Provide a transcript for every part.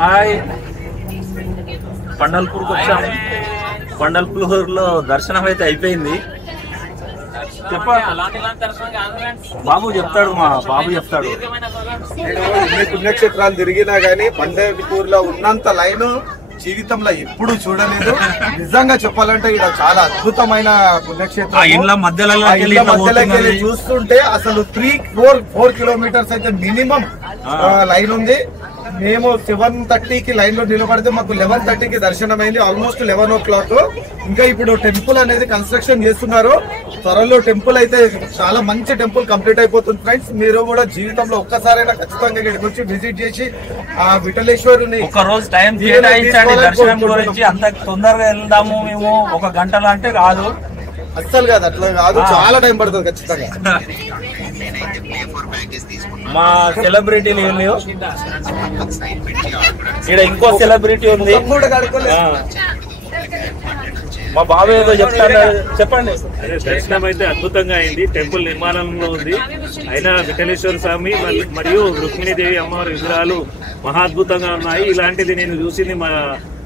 Hi, పండల్పూర్కి వచ్చాము. పండల్పూర్లో దర్శనం అయితే అయిపోయింది. బాబు చెప్తాడు, మా బాబు చెప్తాడు. ఎన్ని పుణ్యక్షేత్రాలు తిరిగినా గానీ పండల్పూర్ లో ఉన్నంత లైన్ జీవితంలో ఎప్పుడు చూడలేదు. నిజంగా చెప్పాలంటే ఇక్కడ చాలా అద్భుతమైన పుణ్యక్షేత్రం. ఇళ్ళ మధ్యలో చూస్తుంటే అసలు 3-4 కిలోమీటర్స్ అయితే మినిమం లైన్ ఉంది. మేము 7:30కి లైన్ లో నిలబడితే మాకు 11:30కి దర్శనం అయింది. Almost 11 o'clock. ఇంకా ఇప్పుడు టెంపుల్ అనేది కన్స్ట్రక్షన్ చేస్తున్నారు. త్వరలో టెంపుల్ అయితే చాలా మంచి టెంపుల్ కంప్లీట్ అయిపోతుంది. ఫ్రెండ్స్, మీరు కూడా జీవితంలో ఒక్కసారైనా ఖచ్చితంగా ఇక్కడికి వచ్చి విజిట్ చేసి ఆ విఠలేశ్వరుని ఒక రోజు టైం కేటాయించండి దర్శనం గురించి. అంత తొందరగా వెళ్దాము మేము 1 గంటలో అంటే కాదు, అస్సలు కాదు, అట్లా కాదు, చాలా టైం పడుతుంది ఖచ్చితంగా. మా సెలబ్రిటీలు ఏం లేవు ఇక్కడ, ఇంకో సెలబ్రిటీ ఉంది. మా బాబు ఏదో చెప్తాను, చెప్పండి. దర్శనం అయితే అద్భుతంగా అయింది. టెంపుల్ నిర్మాణంలో ఉంది. అయినా విఠలేశ్వర స్వామి మరియు రుక్మిణీదేవి అమ్మవారి విగ్రహాలు మహా అద్భుతంగా ఉన్నాయి. ఇలాంటిది నేను చూసింది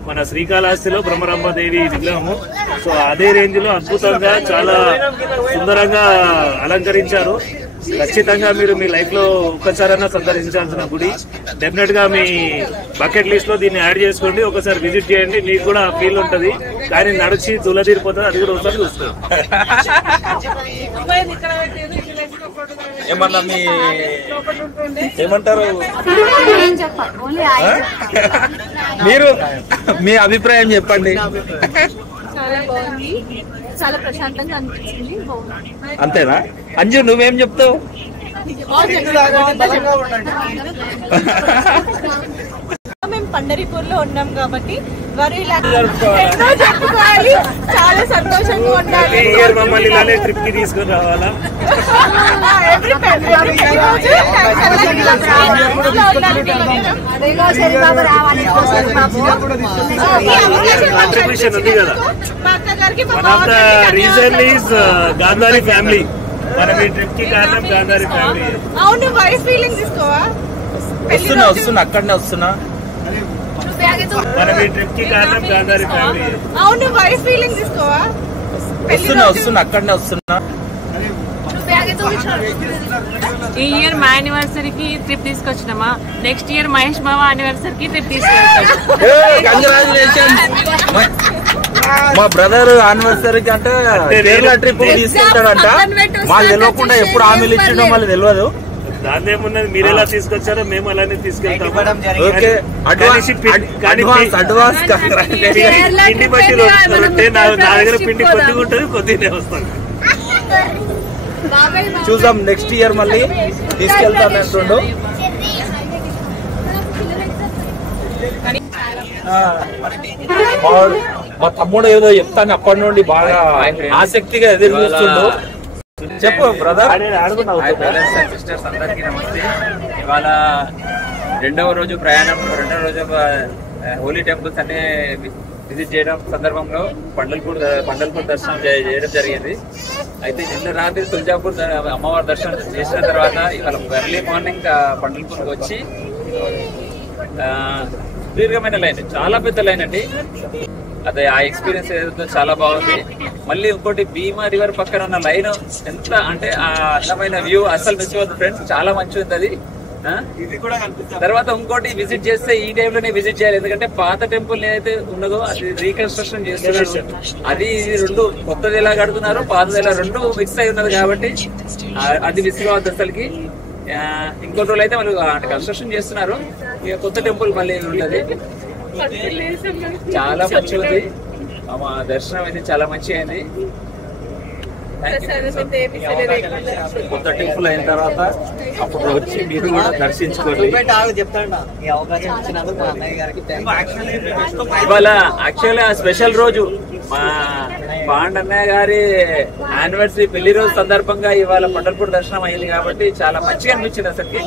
మన శ్రీకాళహస్తిలో బ్రహ్మరంభదేవి విగ్రహము. సో అదే రేంజ్ లో అద్భుతంగా చాలా సుందరంగా అలంకరించారు. ఖచ్చితంగా మీరు మీ లైఫ్ లో ఒక్కసారైనా సందర్శించాల్సిన గుడి. డెఫినెట్ గా మీ బకెట్ లిస్ట్ లో దీన్ని యాడ్ చేసుకోండి. ఒకసారి విజిట్ చేయండి, మీకు కూడా ఫీల్ ఉంటది. కానీ నడిచి తులదీరిపోతుంది, అది కూడా ఒకసారి చూస్తారు. ఏమన్నా మీ ఏమంటారు మీరు, మీ అభిప్రాయం చెప్పండి. చాలా బాగుంది, చాలా ప్రశాంతంగా అనిపించింది. అంతేనా? అంజు, నువ్వేం చెప్తావు? మేము పండరిపూర్ లో ఉన్నాం కాబట్టి వారు ఇలా చెప్పుకోవాలి, చాలా సంతోషంగా ఉండాలి. మమ్మల్ని ఇలానే ట్రిప్ కి తీసుకుని రావాలా? కాంట్రిబ్యూషన్ ఉంది కదా. One of the reason is Gandhari family. మనం ఈ ట్రిప్ కి కారణం గాంధారి ఫ్యామిలీ. అవును, వైఫ్ ఫీలింగ్ తీసుకోవా? వస్తున్నా అక్కడనే వస్తున్నా. మనం ఈ ట్రిప్ కి కారణం గాంధారి ఫ్యామిలీ. అవును, వైఫ్ ఫీలింగ్ తీసుకోవా? వస్తున్నా అక్కడనే వస్తున్నా. ఈ ఇయర్ మా యానివర్సరీకి ట్రిప్ తీసుకొచ్చినామా, నెక్స్ట్ ఇయర్ మహేష్ బాబా యానివర్సరీకి ట్రిప్ తీసుకొచ్చాం. మా బ్రదర్ యానివర్సరీకి అంటే కేరళ ట్రిప్ తీసుకెళ్తాడంట. మాకు తెలియకుండా ఎప్పుడు హామీలు ఇచ్చిండో మళ్ళీ తెలియదు. దాన్ని ఏమున్నది, మీరు ఎలా తీసుకొచ్చారో మేము అలానే తీసుకెళ్తాము. పిండి బట్టి రొట్టె, నా దగ్గర పిండి కొద్దిగా ఉంటుంది, కొద్దిగా వస్తాను. చూద్దాం, నెక్స్ట్ ఇయర్ మళ్ళీ తీసుకెళ్తాను అంటుండు. మా తమ్ముడు ఏదో చెప్తాను అప్పటి నుండి బాగా ఆసక్తిగా ఎదురు చూస్తుండు. చెప్పు బ్రదర్. సిస్టర్స్ అందరికీ నమస్తే. ఇవాళ రెండవ రోజు ప్రయాణం, రెండవ రోజు హోలీ టెంపుల్స్ అన్ని విజిట్ చేయడం సందర్భంలో పండల్పూర్ దర్శనం చేయడం జరిగింది. అయితే నిన్న రాత్రి తులజాపూర్ అమ్మవారి దర్శనం చేసిన తర్వాత ఇవాళ ఎర్లీ మార్నింగ్ పండల్పూర్కి వచ్చి దీర్ఘమైన లైన్, చాలా పెద్ద లైన్ అండి. అదే ఆ ఎక్స్పీరియన్స్ ఏదైతే చాలా బాగుంది. మళ్ళీ ఇంకోటి భీమా రివర్ పక్కన ఉన్న లైన్ ఎంత అంటే ఆ అందమైన వ్యూ అసలు మిస్ ఫ్రెండ్స్, చాలా మంచిగా ఉంది అది. తర్వాత ఇంకోటి విజిట్ చేస్తే ఈ టైంలోనే విజిట్ చేయాలి, ఎందుకంటే పాత టెంపుల్ ఏదైతే ఉన్నదో అది రీకన్స్ట్రక్షన్ చేస్తున్నారు. అది రెండు కొత్తది ఎలా కడుతున్నారు, పాతది ఎలా, రెండు మిక్స్ అయి ఉన్నది కాబట్టి అది మిస్ కావద్దు అసలుకి. ఇంకొన్ని రోజులు అయితే వాళ్ళు కన్స్ట్రక్షన్ చేస్తున్నారు. ఇక కొత్త టెంపుల్ మళ్ళీ ఉంటది. చాలా మంచిగా ఉంది. మా దర్శనం అయితే చాలా మంచిగా అయింది. కొత్త టెంపుల్ అయిన తర్వాత అప్పుడు వచ్చి మీరు కూడా దర్శించుకోండి. ఇవాళ యాక్చువల్గా స్పెషల్ రోజు, మా పాండన్నయ్య గారి యానివర్సరీ పెళ్లి రోజు సందర్భంగా ఇవాళ పండల్పూర్ దర్శనం అయింది కాబట్టి చాలా మంచిగా అనిపించింది అసలుకి.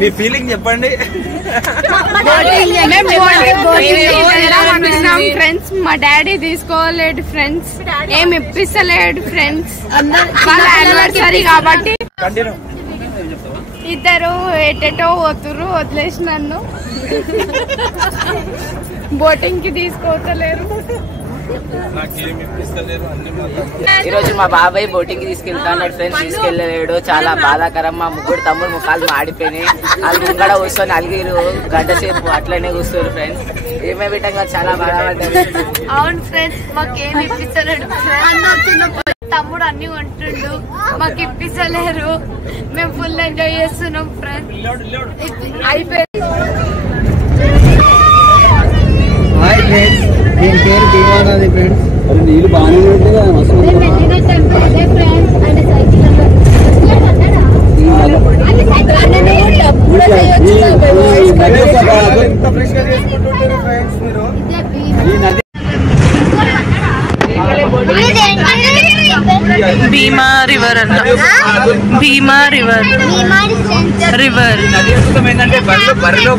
మీ ఫీలింగ్ చెప్పండి. ఫ్రెండ్స్, మా డాడీ తీసుకోలేడు ఫ్రెండ్స్, ఏమి ఇప్పిస్తలేడు ఫ్రెండ్స్. వాళ్ళ యానివర్సరీ కాబట్టి ఇద్దరు ఎటెటో పోతురు, వదిలేసి నన్ను బోటింగ్ కి తీసుకోవట్లేరు. ఈరోజు మా బాబాయ్ బోటింగ్ కి తీసుకెళ్తా అన్నాడు ఫ్రెండ్స్, తీసుకెళ్ళలేడు. చాలా బాధాకరం. మా ముగ్గురు తమ్ముడు ముఖాలు మాడిపోయినాయి. వాళ్ళు ముంగడ కూర్చొని అలిగిరు గంట సేపు అట్లనే కూర్చోరు ఫ్రెండ్స్. ఏమే విధంగా చాలా బాధపడ్డారు. అవును ఫ్రెండ్స్, మాకేమి ఇప్పించలేడు. తమ్ముడు అన్ని కొంటుండు, మాకు ఇప్పించలేరు. మేము ఫుల్ ఎంజాయ్ చేస్తున్నాం ఫ్రెండ్స్. అయిపోయింది. నీళ్ళు బాగానే భీమా రివర్ అన్న, భీమా రివర్ రివర్ నది ఏంటంటే బరిలో